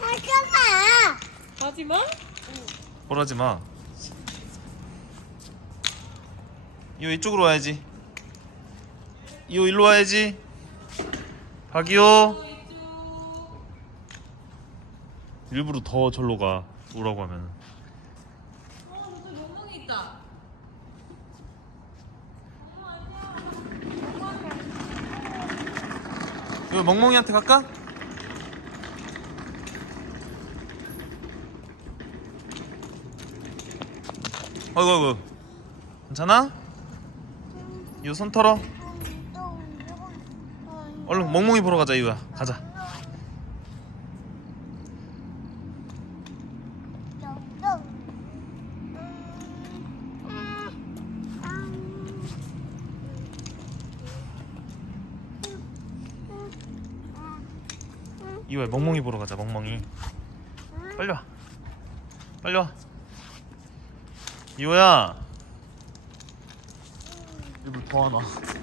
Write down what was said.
하지마. 하지마? 뭐라지 마. 이호 이쪽으로 와야지. 이호 일로 와야지. 박이호. 일부러 더 절로 가. 오라고 하면. 어, 저기 멍멍이 있다. 이거 멍멍이한테 갈까? 어이구 어이구. 괜찮아? 이거 손 털어. 얼른 멍멍이 보러 가자 이거야. 가자. 이거야 멍멍이 보러 가자 멍멍이. 빨리 와. 빨리 와 이호야. 일부러 더 하나